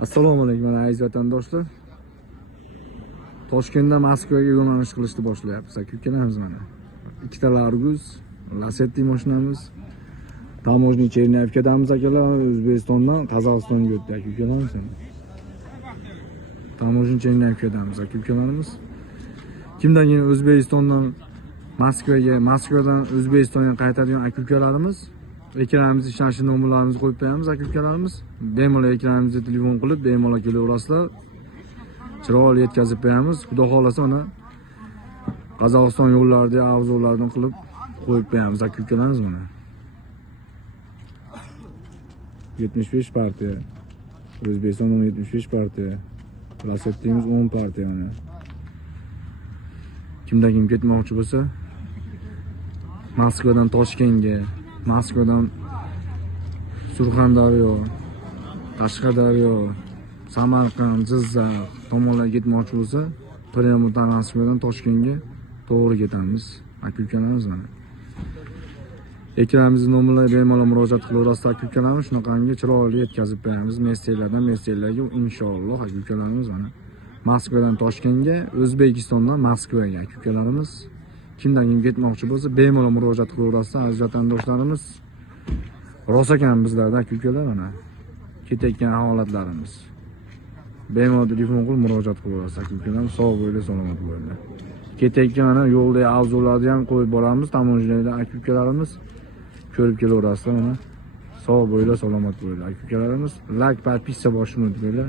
Assalomu alaykum aziz vatandoshlar. Toshkentdan Moskvaga yo'nalish qilishni boshlayapmiz. Aka-ukalarimiz mana. Ikkita Largus, Lacetti mashinamiz. Tamojniy Cherniyevkadamiz akalar, O'zbekistondan Qozog'istonga o'tdi aka-ukalarimiz. Tamojniy Cherniyevkadamiz aka-ukalarimiz. Kimdagina O'zbekistondan Moskvaga, Moskvadan O'zbekistonga qaytadigan aka-ukalarimiz ekranimiz ishonchli nomerlarimizni qo'yib qo'yamiz aka-ukalarimiz. Bemalol ekranimizga telefon qilib, bemalol kelaverasizlar. Chiroyli yetkazib beramiz. Xudo xolasa mana Qozog'iston yo'llarida avzolardan qilib qo'yib qo'yamiz aka-ukalarimiz mana. 75 partiya. O'zbekistondan 75 partiya. Lacettimiz 10 partiya mana. Kimda kim ketmoqchi bo'lsa, Moskvadan Toshkentga, Moskvadan Surxondaryo, Qashqadaryo, Samarqand, Jizzax tomonlarga ketmoqchi bo'lsa, prямо Moskvadan Toshkentga to'g'ri ketamiz. Aka-ukalarimiz mana. Ekranimizning nomerlariga bemalol murojaat qilaverasiz aka-ukalarimiz. Shunaqangi chiroyli yetkazib beramiz. Messellarga inshaalloh aka-ukalarimiz mana. Moskvadan Toshkentga, O'zbekistondan Moskvaga aka-ukalarimiz. Kimdan kim ketmoqchi bo'lsa, bemalol murojaat qilaverasiz aziz vatandoshlarimiz. Rost ekan bizlarda aka-ukalar mana. Ketayotgan holatlarimiz. Bemalol telefon qilib murojaat qilaverasiz aka-ukalarimiz. Sog' bo'linglar, salomat bo'linglar. Ketayotgan mana yo'lda avzolarni ham qo'yib boramiz, tamojniyda aka-ukalarimiz. Ko'rib kelaverasizlar mana. Sog' bo'linglar, salomat bo'linglar aka-ukalarimiz. Like, podpisa bosishni unutmanglar.